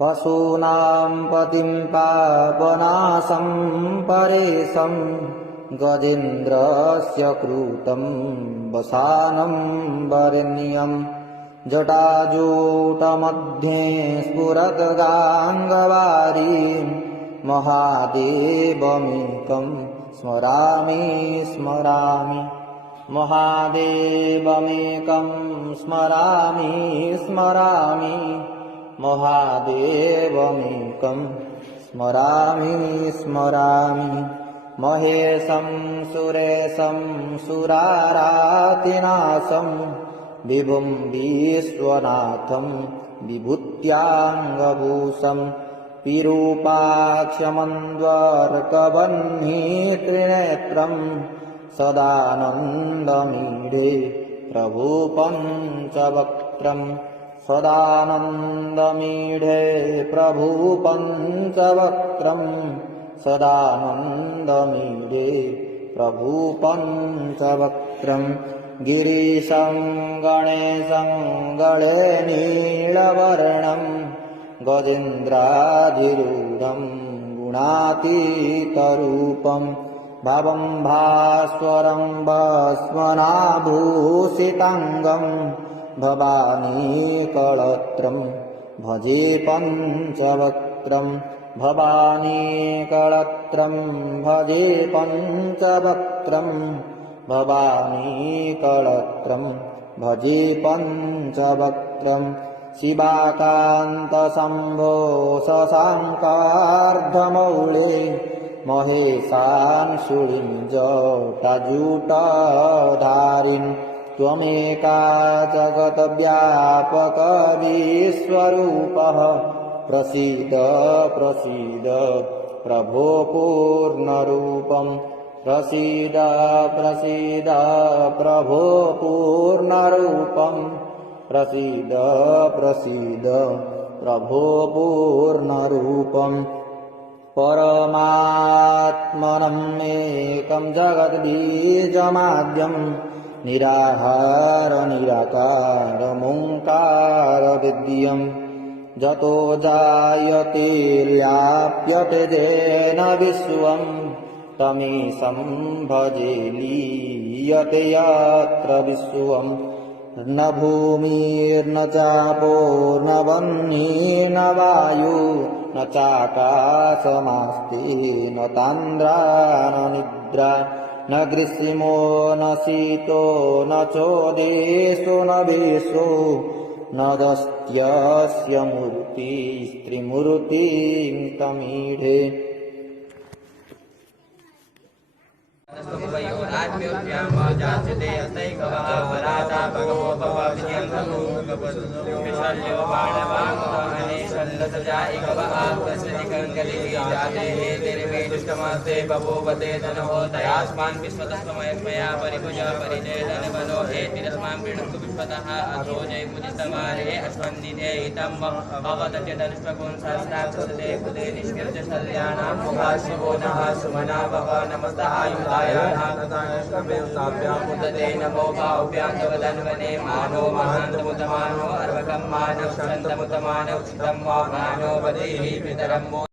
पशूनां पतिं पापनाशं परेशं गजेन्द्रस्य कृतं वसानं वरेण्यं जटाजूटमध्ये स्फुरद्गाङ्गवारी महादेवमेकं स्मरामि स्मरामि महादेवमेकं स्मरामि स्मरामि महादेवमेकं स्मरामि स्मरामि महेशं सुरेशं सुरारातिनाशं विभुं विश्वनाथं विभूत्याङ्गभूषं विरूपाक्षमन्वर्कवह्नित्रिनेत्रं सदानन्दमीढे प्रभु पञ्चवक्त्रं सदानन्दमीढे प्रभु पञ्चवक्त्रं सदानन्दमीढे प्रभु पञ्चवक्त्रं गिरीशं गणेशं गणे नीलवर्णं गजेन्द्राधिरूढं गुणातीतरूपं भवं भास्वरं भस्मनाभूषिताङ्गं भवानीकळत्रं भजे पञ्चवक्त्रं भवानीकळत्रं भजे पञ्चवक्त्रं भवानीकळत्रं भजे पञ्चवक्त्रं शिवाकान्तशम्भो शशाङ्कार्धमौळे महेशांशुलिं जटाजूटधारिन् त्वमेका जगद्व्यापकविश्वरूपः प्रसीद प्रसीद प्रभो पूर्णरूपं प्रसीद प्रसीद प्रभो पूर्णरूपं प्रसीद प्रसीद प्रभो पूर्णरूपं परमात्मनम् एकं जगद्बीजमाद्यं निराहार निराकारमोङ्कारविद्यं जतो जायतेऽप्यते येन विश्वं तमीशं भजे लीयते यत्र विश्वं न भूमिर्न चापो न वह्निः न वायु न चाकाशमास्ति न तान्द्रा न निद्रा न ग्रीष्मो न शीतो न चोदेशो न वेशो न दस्त्यस्य मूर्तिस्त्रिमूर्तिं तमीढे नमो भाव्यां तवदन्वने मानो महान्तमुतमानो अर्वकं मानव सन्तमुतमानव क्षितं वा मानो वदेहि पितरं